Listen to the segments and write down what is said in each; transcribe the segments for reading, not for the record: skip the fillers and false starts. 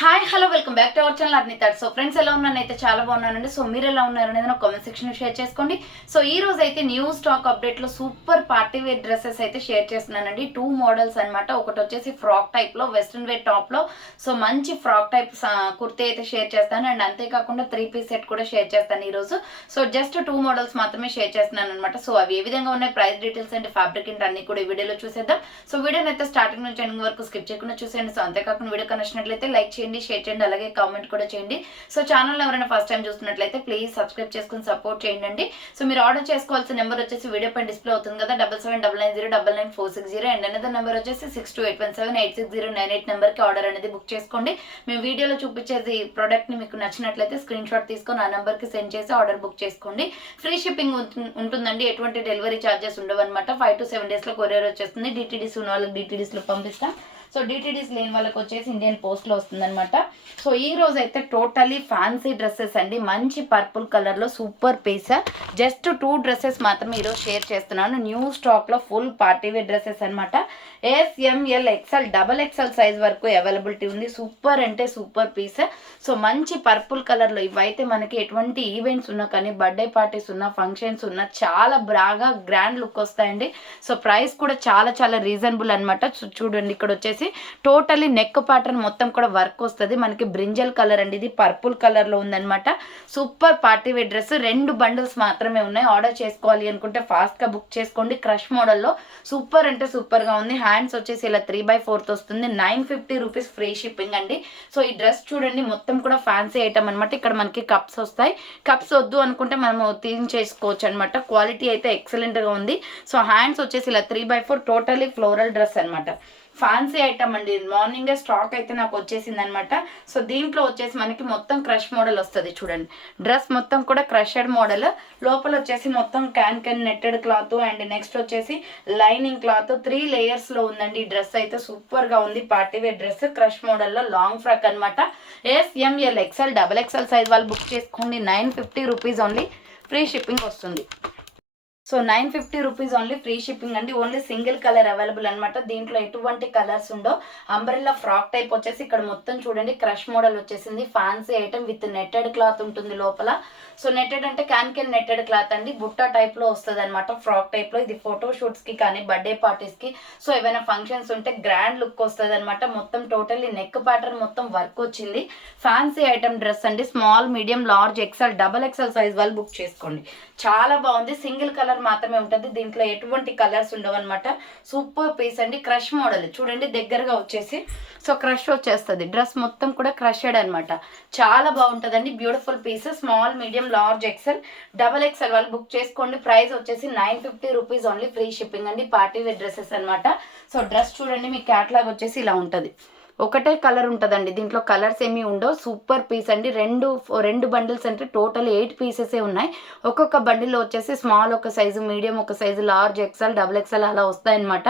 Hi hello welcome back to our channel Arnitha. So friends ఎలా ఉన్నానైతే చాలా బాగున్నానండి. సో మీరు ఎలా ఉన్నారు అనేది నా కామెంట్ సెక్షన్ షేర్ చేసుకోండి. సో ఈ రోజు అయితే న్యూ స్టాక్ అప్డేట్ లో సూపర్ పార్టీ వేర్ డ్రెస్సెస్ అయితే షేర్ చేస్తున్నానండి. 2 మోడల్స్ అనమాట. ఒకటి వచ్చేసి ఫ్రాక్ టైప్ లో వెస్ట్రన్ వేర్ టాప్ లో సో మంచి ఫ్రాక్ టైప్ కుర్తీ అయితే షేర్ చేస్తాను అండ్ అంతేకాకుండా 3 పీస్ సెట్ కూడా షేర్ చేస్తాను ఈ రోజు. సో జస్ట్ 2 మోడల్స్ మాత్రమే షేర్ చేస్తున్నాను అనమాట. సో అవి ఏ విధంగా ఉన్నాయి, ప్రైస్ డీటెయిల్స్ అండ్ ఫ్యాబ్రిక్ ఏంటి అన్ని కూడా ఈ వీడియోలో చూసేద్దాం. సో వీడియోని అయితే స్టార్టింగ్ నుంచి ఎండింగ్ వరకు స్కిప్ చేయకుండా చూసేయండి. సో అంతేకాకుండా వీడియో నచ్చినట్లయితే లైక్ చేయండి, షేర్ చేయండి, అలాగే కామెంట్ కూడా చేయండి. సో ఛానల్ ఎవరైనా ఫస్ట్ టైం చూస్తున్నట్లయితే ప్లీజ్ సబ్స్క్రైబ్ చేసుకుని సపోర్ట్ చేయండి. సో మీరు ఆర్డర్ చేసుకోవాల్సిన నెంబర్ వచ్చేసి వీడియో పైన డిస్ప్లే అవుతుంది కదా, 7799099460 అండ్ అనదర్ నెంబర్ వచ్చేసి 6281786098 నెంబర్కి ఆర్డర్ అనేది బుక్ చేసుకోండి. మేము వీడియోలో చూపించేది ప్రోడక్ట్ని మీకు నచ్చినట్లయితే స్క్రీన్ షాట్ తీసుకొని ఆ నెంబర్కి సెండ్ చేసి ఆర్డర్ బుక్ చేసుకోండి. ఫ్రీ షిప్పింగ్ ఉంటుందండి, ఎటువంటి డెలివరీ ఛార్జెస్ ఉండవు అనమాట. 5 to 7 డేస్లో కొరియర్ వచ్చేస్తుంది. డిటీడీస్ ఉన్న వాళ్ళకి డిటీడీస్లో పంపిస్తాం. సో డిటీడీస్ లేని వాళ్ళకి వచ్చేసి ఇండియన్ పోస్ట్లో వస్తుంది అనమాట. సో ఈ రోజు అయితే టోటలీ ఫ్యాన్సీ డ్రెస్సెస్ అండి, మంచి పర్పుల్ కలర్లో సూపర్ పీస్. జస్ట్ 2 డ్రెస్సెస్ మాత్రమే ఈరోజు షేర్ చేస్తున్నాను. న్యూ స్టాక్లో ఫుల్ పార్టీ వేర్ డ్రెస్సెస్ అనమాట. SML XL XXL సైజ్ వరకు అవైలబిలిటీ ఉంది. సూపర్ అంటే సూపర్ పీస్. సో మంచి పర్పుల్ కలర్లో ఇవైతే మనకి ఎటువంటి ఈవెంట్స్ ఉన్నా కానీ, బర్త్డే పార్టీస్ ఉన్నా, ఫంక్షన్స్ ఉన్నా చాలా బాగా గ్రాండ్ లుక్ వస్తాయండి. సో ప్రైస్ కూడా చాలా చాలా రీజనబుల్ అనమాట. చూడండి ఇక్కడ వచ్చేసి టోటలీ నెక్ ప్యాటర్న్ మొత్తం కూడా వర్క్ వస్తుంది. మనకి బ్రింజల్ కలర్ అండి, ఇది పర్పుల్ కలర్లో ఉందనమాట. Super party wear dress. 2 bundles మాత్రమే ఉన్నాయి. ఆర్డర్ చేసుకోవాలి అనుకుంటే ఫాస్ట్గా బుక్ చేసుకోండి. క్రష్ మోడల్లో సూపర్ అంటే సూపర్గా ఉంది. హ్యాండ్స్ వచ్చేసి ఇలా 3/4 వస్తుంది. 950 రూపీస్ ఫ్రీ షిప్పింగ్ అండి. సో ఈ డ్రెస్ చూడండి మొత్తం కూడా ఫ్యాన్సీ ఐటమ్ అనమాట. ఇక్కడ మనకి కప్స్ వస్తాయి. కప్స్ వద్దు అనుకుంటే మనము తీయించేసుకోవచ్చు అనమాట. క్వాలిటీ అయితే ఎక్సలెంట్గా ఉంది. సో హ్యాండ్స్ వచ్చేసి ఇలా 3/4 టోటలీ ఫ్లోరల్ డ్రెస్ అనమాట. ఫ్యాన్సీ ఐటమ్ అండి. మార్నింగే స్టాక్ అయితే నాకు వచ్చేసింది అనమాట. సో దీంట్లో వచ్చేసి మనకి మొత్తం క్రష్ మోడల్ వస్తుంది. చూడండి డ్రెస్ మొత్తం కూడా క్రషెడ్ మోడల్. లోపల వచ్చేసి మొత్తం can netted cloth and next వచ్చేసి లైనింగ్ క్లాత్ 3 లేయర్స్ లో ఉందండి. ఈ డ్రెస్ అయితే సూపర్ గా ఉంది. పార్టీ వేర్ డ్రెస్ క్రష్ మోడల్లో లాంగ్ ఫ్రాక్ అనమాట. SML XL XXL సైజ్ వాళ్ళు బుక్ చేసుకోండి. 950 రూపీస్ ఓన్లీ ఫ్రీ షిప్పింగ్ వస్తుంది. So 950 rupees only free shipping అండి. ఓన్లీ సింగిల్ కలర్ అవైలబుల్ అనమాట. దీంట్లో ఎటువంటి కలర్స్ ఉండో. అంబ్రెల్లా ఫ్రాక్ టైప్ వచ్చేసి ఇక్కడ మొత్తం చూడండి క్రష్ మోడల్ వచ్చేసింది. Fancy item with netted cloth ఉంటుంది లోపల. సో నెట్టెడ్ అంటే క్యాన్ నెట్టెడ్ క్లాత్ అండి. బుట్టా టైప్ లో వస్తుంది అనమాట. ఫ్రాక్ టైప్ లో ఇది ఫోటో షూట్స్ కి కానీ, బర్త్డే పార్టీస్ కి, సో ఏమైనా ఫంక్షన్స్ ఉంటే గ్రాండ్ లుక్ వస్తుంది అనమాట. మొత్తం టోటల్లీ నెక్ ప్యాటర్న్ మొత్తం వర్క్ వచ్చింది. ఫ్యాన్సీ ఐటమ్ డ్రెస్ అండి. Small, medium, large, XL XXL size వాళ్ళు బుక్ చేసుకోండి. చాలా బాగుంది. సింగిల్ కలర్ మాత్రమే ఉంటుంది. దీంట్లో ఎటువంటి కలర్స్ ఉండవు అనమాట. సూపర్ పీస్ అండి. క్రష్ మోడల్ చూడండి దగ్గరగా వచ్చేసి సో క్రష్ వచ్చేస్తుంది. డ్రెస్ మొత్తం కూడా క్రషెడ్ అనమాట. చాలా బాగుంటుందండి. Beautiful piece. Small, medium, large, XL XXL వాళ్ళు బుక్ చేసుకోండి. ప్రైస్ వచ్చేసి 950 రూపీస్ ఓన్లీ ఫ్రీ షిప్పింగ్ అండి. పార్టీ వేర్ డ్రెస్సెస్ అనమాట. సో డ్రెస్ చూడండి మీ క్యాట్లాగ్ వచ్చేసి ఇలా ఉంటుంది. ఒకటే కలర్ ఉంటుందండి. దీంట్లో కలర్స్ ఏమీ ఉండవు. సూపర్ పీస్ అండి. రెండు బండిల్స్ అంటే టోటల్ 8 పీసెసే ఉన్నాయి. ఒక్కొక్క బండిల్లో వచ్చేసి స్మాల్ ఒక సైజు, మీడియం ఒక సైజు, లార్జ్, XL XXL అలా వస్తాయన్నమాట.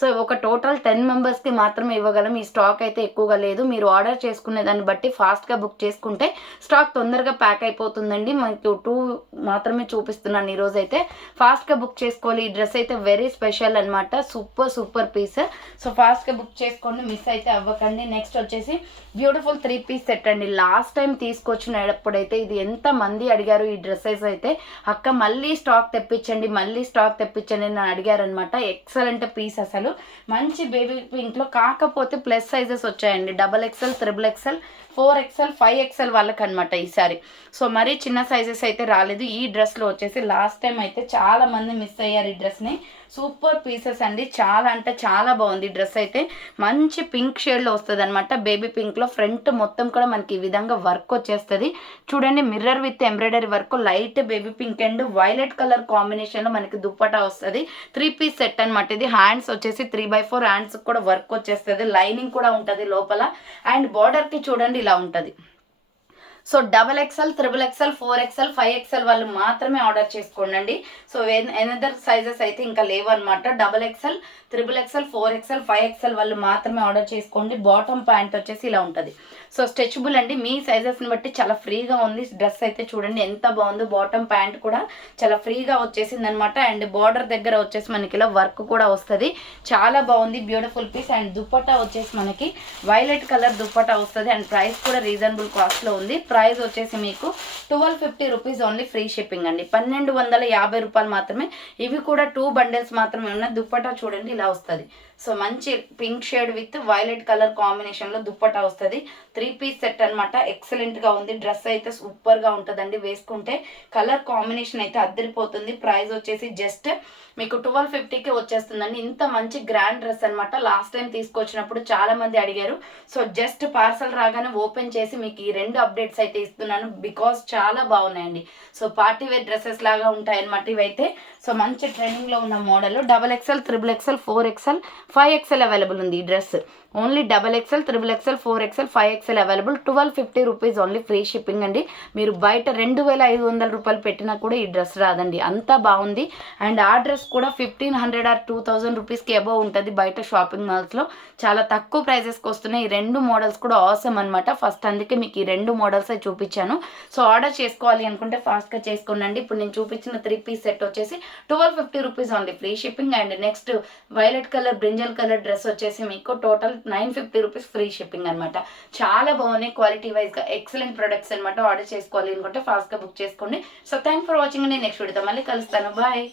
సో ఒక టోటల్ 10 మెంబర్స్కి మాత్రమే ఇవ్వగలం. ఈ స్టాక్ అయితే ఎక్కువగా లేదు. మీరు ఆర్డర్ చేసుకునే దాన్ని బట్టి ఫాస్ట్గా బుక్ చేసుకుంటే స్టాక్ తొందరగా ప్యాక్ అయిపోతుందండి. మనకి 2 మాత్రమే చూపిస్తున్నాను ఈరోజు అయితే. ఫాస్ట్గా బుక్ చేసుకోవాలి. ఈ డ్రెస్ అయితే వెరీ స్పెషల్ అనమాట. Super piece. సో ఫాస్ట్గా బుక్ చేసుకోండి, మిస్ అయితే అవ్వకండి. నెక్స్ట్ వచ్చేసి బ్యూటిఫుల్ 3 పీస్ సెట్ అండి. లాస్ట్ టైం తీసుకొచ్చినప్పుడైతే ఇది ఎంత మంది అడిగారు ఈ డ్రెస్సెస్ అయితే. అక్క మళ్ళీ స్టాక్ తెప్పించండి అని అడిగారు అనమాట. ఎక్సలెంట్ పీస్ అసలు. మంచి బేబీ పింక్ లో, కాకపోతే ప్లస్ సైజెస్ వచ్చాయండి. XXL XXL 4XL 5XL వాళ్ళకి అనమాట ఈసారి. సో మరీ చిన్న సైజెస్ అయితే రాలేదు. ఈ డ్రెస్లో వచ్చేసి లాస్ట్ టైం అయితే చాలా మంది మిస్ అయ్యారు ఈ డ్రెస్ని. సూపర్ పీసెస్ అండి. చాలా అంటే చాలా బాగుంది ఈ డ్రెస్ అయితే. మంచి పింక్ షేడ్లో వస్తుంది అనమాట. బేబీ పింక్లో ఫ్రంట్ మొత్తం కూడా మనకి ఈ విధంగా వర్క్ వచ్చేస్తుంది. చూడండి mirror with embroidery work. Light baby pink and violet colour కాంబినేషన్లో మనకి దుప్పటా వస్తుంది. 3 పీస్ సెట్ అనమాట ఇది. హ్యాండ్స్ వచ్చేసి 3/4 హ్యాండ్స్ కూడా వర్క్ వచ్చేస్తుంది. లైనింగ్ కూడా ఉంటుంది లోపల. అండ్ బార్డర్కి చూడండి ఇలా ఉంటుంది. So XXL XXL 4XL 5XL వాళ్ళు మాత్రమే ఆర్డర్ చేసుకోండి. సో ఎనదర్ సైజెస్ అయితే ఇంకా లేవన్నమాట. XXL XXL 4XL 5XL వాళ్ళు మాత్రమే ఆర్డర్ చేసుకోండి. బాటమ్ ప్యాంట్ వచ్చేసి ఇలా ఉంటుంది. సో స్ట్రెచబుల్ అండి, మీ సైజెస్ని బట్టి చాలా ఫ్రీగా ఉంది. డ్రెస్ అయితే చూడండి ఎంత బాగుందో. బాటమ్ ప్యాంట్ కూడా చాలా ఫ్రీగా వచ్చేసింది అనమాట. అండ్ బార్డర్ దగ్గర వచ్చేసి మనకి ఇలా వర్క్ కూడా వస్తుంది. చాలా బాగుంది, బ్యూటిఫుల్ పీస్. అండ్ దుప్పట్టా వచ్చేసి మనకి వైలెట్ కలర్ దుప్పట్టా వస్తుంది. అండ్ ప్రైస్ కూడా రీజనబుల్ కాస్ట్లో ఉంది. ప్రైస్ వచ్చేసి మీకు 1250 రూపీస్ ఓన్లీ, ఫ్రీ షిప్పింగ్ అండి. 1250 రూపాయలు మాత్రమే. ఇవి కూడా 2 బండిల్స్ మాత్రమే ఉన్నాయి. దుప్పట్టా చూడండి ఇలా వస్తుంది. సో మంచి pink shade with violet colour కాంబినేషన్లో దుప్పట్టా వస్తుంది. 3 పీస్ సెట్ అనమాట. ఎక్సలెంట్గా ఉంది. డ్రెస్ అయితే సూపర్గా ఉంటుందండి, వేసుకుంటే కలర్ కాంబినేషన్ అయితే అద్దరిపోతుంది. ప్రైస్ వచ్చేసి జస్ట్ మీకు 1250కి వచ్చేస్తుందండి. ఇంత మంచి గ్రాండ్ డ్రెస్ అనమాట. లాస్ట్ టైం తీసుకొచ్చినప్పుడు చాలా మంది అడిగారు. సో జస్ట్ పార్సల్ రాగానే ఓపెన్ చేసి మీకు ఈ 2 అప్డేట్స్ అయితే ఇస్తున్నాను, బికాస్ చాలా బాగున్నాయండి. సో పార్టీ వేర్ డ్రెస్సెస్ లాగా ఉంటాయన్నమాట ఇవైతే. సో మంచి ట్రెండింగ్లో ఉన్న model. XXL, XXL, 4XL, 5XL available ఉంది ఈ dress. Only XXL, XXL, 4XL, 5XL available. 1250 rupees only, free shipping అండి. మీరు బయట 2500 రూపాయలు పెట్టినా కూడా ఈ డ్రెస్ రాదండి, అంతా బాగుంది. అండ్ ఆ డ్రెస్ కూడా 1500 ఆర్ 2000 రూపీస్కి అబవ్ ఉంటుంది బయట షాపింగ్ మాల్స్లో. చాలా తక్కువ ప్రైజెస్కి వస్తున్నాయి. ఈ 2 మోడల్స్ కూడా ఆసమ్ అనమాట. ఫస్ట్ అందుకే మీకు ఈ 2 మోడల్స్ చూపించాను. సో ఆర్డర్ చేసుకోవాలి అనుకుంటే ఫాస్ట్గా చేసుకోండి. ఇప్పుడు నేను చూపించిన 3 పీస్ సెట్ వచ్చేసి 1250 rupees only, free shipping. And next violet colour brinjal colour dress వచ్చేసి మీకు టోటల్ 950 రూపీస్, ఫ్రీ షిప్పింగ్ అనమాట. చాలా బాగున్నాయి, క్వాలిటీ వైజ్గా ఎక్సలెంట్ ప్రొడక్ట్స్ అనమాట. ఆర్డర్ చేసుకోవాలి అనుకుంటే ఫాస్ట్గా బుక్ చేసుకోండి. సో థ్యాంక్ ఫర్ వాచింగ్ అండి. నెక్స్ట్ వీడియోతో మళ్ళీ కలుస్తాను. బాయ్.